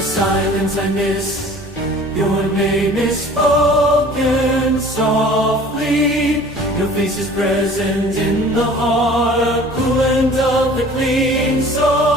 the silence I miss your name is spoken softly. Your face is present in the heart, coolant of the clean soul.